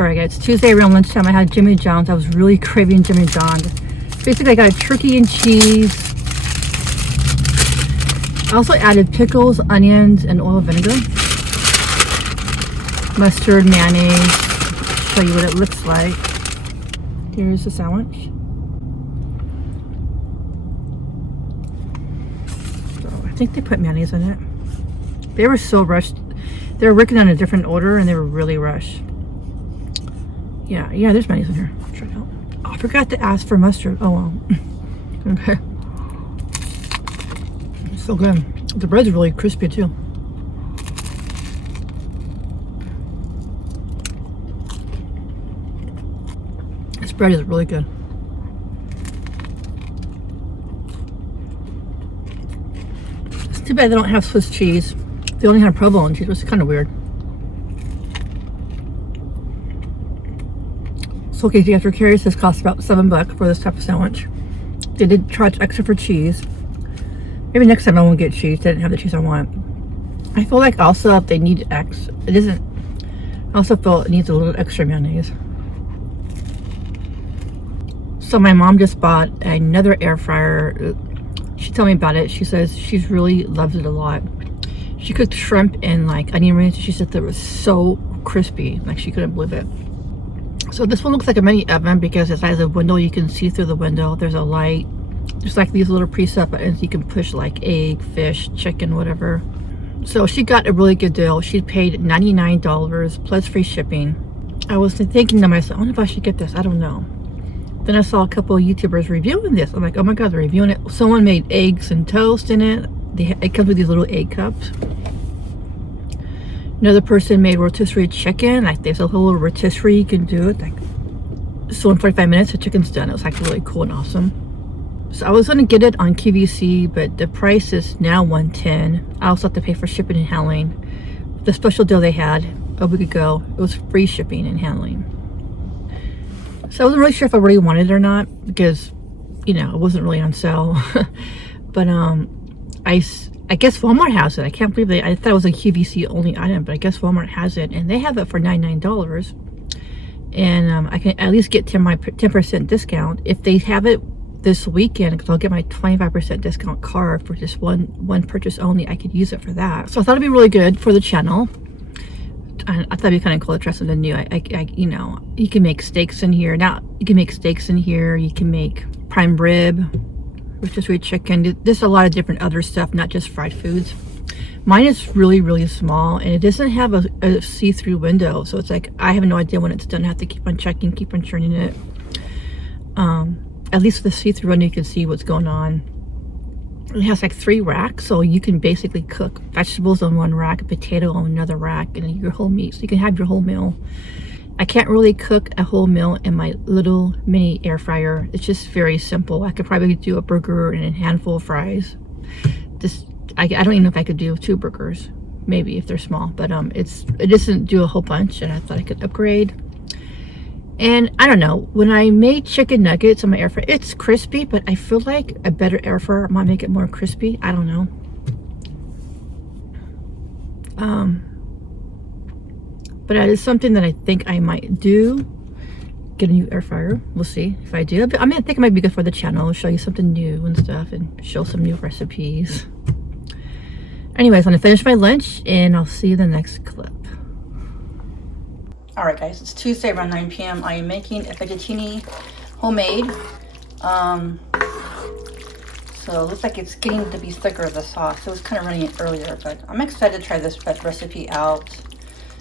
Alright guys, it's Tuesday around lunchtime. I had Jimmy John's. I was really craving Jimmy John's. Basically I got a turkey and cheese. I also added pickles, onions, and oil vinegar. Mustard, mayonnaise. Show you what it looks like. Here's the sandwich. So I think they put mayonnaise in it. They were so rushed. They were working on a different order and they were really rushed. Yeah, there's mayonnaise in here. Try it out. Oh, I forgot to ask for mustard. Oh well. Okay. It's so good. The bread's really crispy too. This bread is really good. It's too bad they don't have Swiss cheese. They only have provolone cheese, which is kind of weird. So okay, if you guys are curious, this costs about $7 for this type of sandwich. They did charge extra for cheese. Maybe next time I won't get cheese. They didn't have the cheese I want. I feel like also if they need it isn't. I also feel it needs a little extra mayonnaise. So my mom just bought another air fryer. She told me about it. She says she's really loves it a lot. She cooked shrimp and like onion rings. She said that it was so crispy, like she couldn't believe it. So this one looks like a mini oven because it has a window. You can see through the window. There's a light. There's like these little preset buttons you can push, like egg, fish, chicken, whatever. So she got a really good deal. She paid $99 plus free shipping. I was thinking to myself, I wonder if I should get this. I don't know. Then I saw a couple of YouTubers reviewing this. I'm like, oh my god, they're reviewing it. Someone made eggs and toast in it. It comes with these little egg cups. Another person made rotisserie chicken. Like there's a little rotisserie, you can do it. Like so in 45 minutes the chicken's done. It was like really cool and awesome. So I was gonna get it on QVC, but the price is now $110. I also have to pay for shipping and handling. The special deal they had a week ago, it was free shipping and handling. So I wasn't really sure if I really wanted it or not because, you know, it wasn't really on sale. But I guess Walmart has it. I can't believe I thought it was a QVC only item, but I guess Walmart has it, and they have it for $99. And I can at least get 10% discount if they have it this weekend, because I'll get my 25% discount card for just one purchase only. I could use it for that. So I thought it'd be really good for the channel. I thought it'd be kind of cool to try something new. You know, you can make steaks in here. Now you can make steaks in here. You can make prime rib, rotisserie chicken. There's a lot of different other stuff, not just fried foods. Mine is really, really small, and it doesn't have a see-through window, so it's like I have no idea when it's done. I have to keep on checking, keep on churning it. At least with the see-through window, you can see what's going on. It has like 3 racks, so you can basically cook vegetables on one rack, a potato on another rack, and your whole meat, so you can have your whole meal. I can't really cook a whole meal in my little mini air fryer. It's just very simple. I could probably do a burger and a handful of fries. I don't even know if I could do 2 burgers, maybe if they're small, but it doesn't do a whole bunch, and I thought I could upgrade. And I don't know, when I made chicken nuggets on my air fryer, it's crispy, but I feel like a better air fryer might make it more crispy. I don't know. But that is something that I think I might do. Get a new air fryer. We'll see if I do. I mean, I think it might be good for the channel. Show you something new and stuff, and show some new recipes. Anyways, I'm gonna finish my lunch, and I'll see you in the next clip. All right, guys, it's Tuesday around 9 p.m. I am making a fettuccine homemade. So it looks like it's getting to be thicker, the sauce. It was kind of running it earlier, but I'm excited to try this recipe out.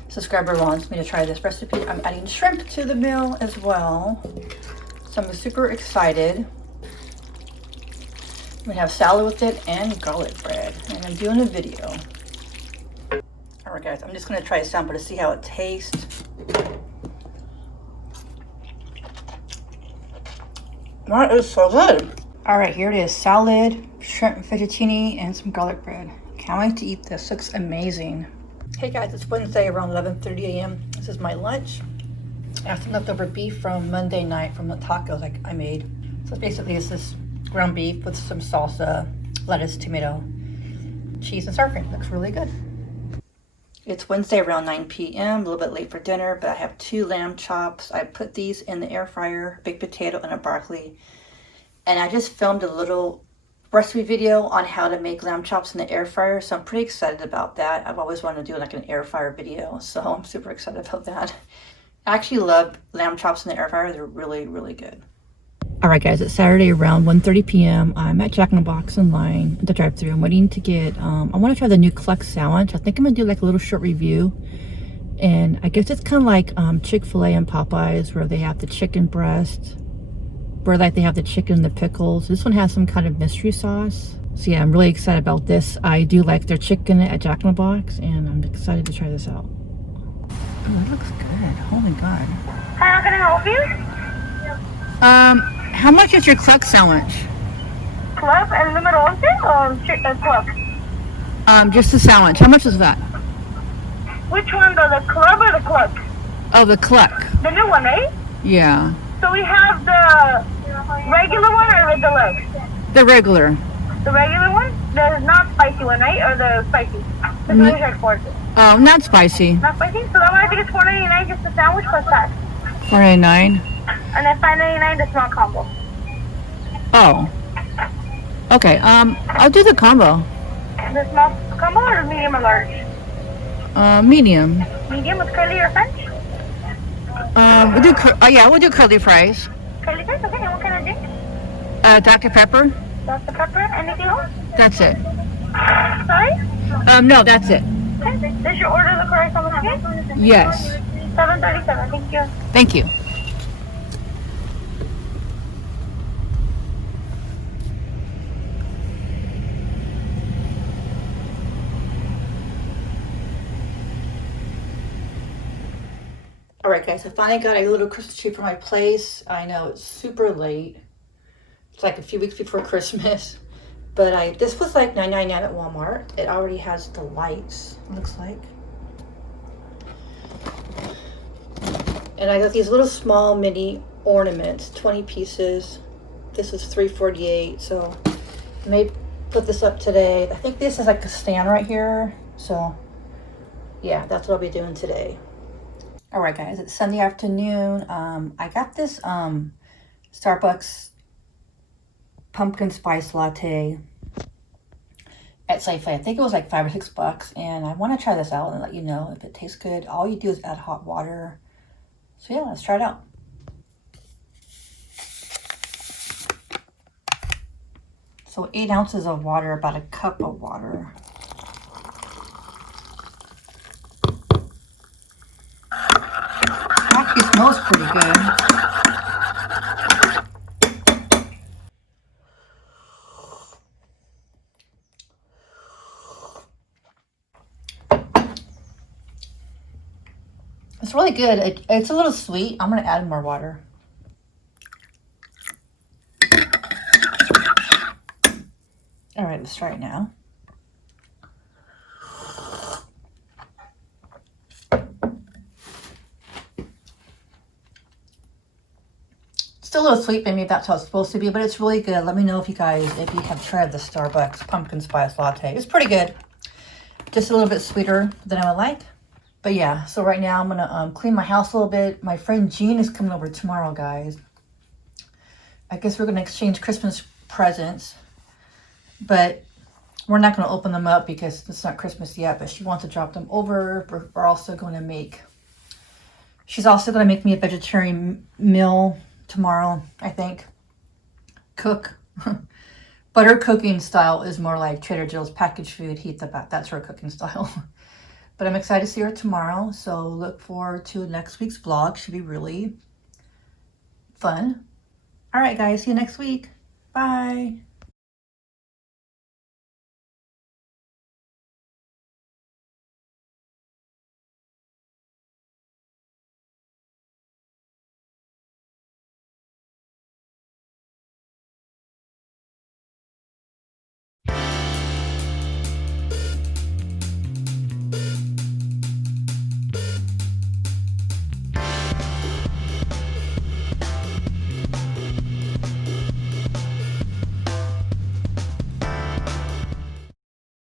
Subscriber wants me to try this recipe. I'm adding shrimp to the meal as well, so I'm super excited. We have salad with it and garlic bread, and I'm doing a video. All right, guys, I'm just gonna try a sample to see how it tastes. That is so good. All right, here it is: salad, shrimp fettuccine, and some garlic bread. Can't wait to eat this. Looks amazing. Hey guys, it's Wednesday around 11:30 a.m. This is my lunch. I have some leftover beef from Monday night from the tacos I made. So basically it's this ground beef with some salsa, lettuce, tomato, cheese, and sour cream. Looks really good. It's Wednesday around 9 p.m., a little bit late for dinner, but I have 2 lamb chops. I put these in the air fryer, baked potato and a broccoli. And I just filmed a little recipe video on how to make lamb chops in the air fryer, so I'm pretty excited about that. I've always wanted to do like an air fryer video, so I'm super excited about that. I actually love lamb chops in the air fryer. They're really, really good. All right, guys, it's Saturday around 1:30 p.m. I'm at Jack in the Box in line at the drive-thru. I'm waiting to get, I want to try the new cluck sandwich. I think I'm going to do like a little short review. And I guess it's kind of like Chick-fil-A and Popeyes, where they have the chicken breast, where like they have the chicken and the pickles. This one has some kind of mystery sauce. So yeah, I'm really excited about this. I do like their chicken at Jack in the Box, and I'm excited to try this out. Oh, it looks good. Holy God. How can I help you? How much is your cluck sandwich? Club and número 11 or club? Just the sandwich. How much is that? Which one, the club or the cluck? Oh, the cluck. The new one, eh? Yeah. So we have the regular one or the deluxe? The regular. The regular one? The not spicy one, right? Or the spicy? The Oh, not spicy. Not spicy? So that one I think it's $4.99 just the sandwich plus tax. $4.99. And then $5.99 the small combo. Oh. Okay. I'll do the combo. The small combo or medium or large? Medium. Medium with curly or French? We'll do curly fries. Curly fries, okay. And what kind of drink? Dr. Pepper. Dr. Pepper. Anything else? That's it. Sorry? No, that's it. Okay. Does your order look correct on the screen? Yes. 737. Thank you. Thank you. All right, guys, I finally got a little Christmas tree for my place. I know it's super late. It's like a few weeks before Christmas. But this was like $9.99 at Walmart. It already has the lights, looks like. And I got these little small mini ornaments, 20 pieces. This is $3.48, so I may put this up today. I think this is like a stand right here. So yeah, that's what I'll be doing today. All right, guys, it's Sunday afternoon. I got this Starbucks pumpkin spice latte at Safeway. I think it was like $5 or $6, and I want to try this out and let you know if it tastes good. All you do is add hot water. So yeah, let's try it out. So 8 ounces of water, about a cup of water. Actually smells pretty good. It's really good. It's a little sweet. I'm going to add more water. All right, let's try it now. Still a little sweet, maybe that's how it's supposed to be, but it's really good. Let me know if you have tried the Starbucks pumpkin spice latte. It's pretty good. Just a little bit sweeter than I would like. But yeah, so right now I'm gonna clean my house a little bit. My friend Jean is coming over tomorrow, guys. I guess we're gonna exchange Christmas presents, but we're not gonna open them up because it's not Christmas yet, but she wants to drop them over. We're also gonna she's also gonna make me a vegetarian meal tomorrow, I think. Cook. But her cooking style is more like Trader Joe's packaged food, heat the bath. That's her cooking style. But I'm excited to see her tomorrow. So look forward to next week's vlog. Should be really fun. All right, guys. See you next week. Bye.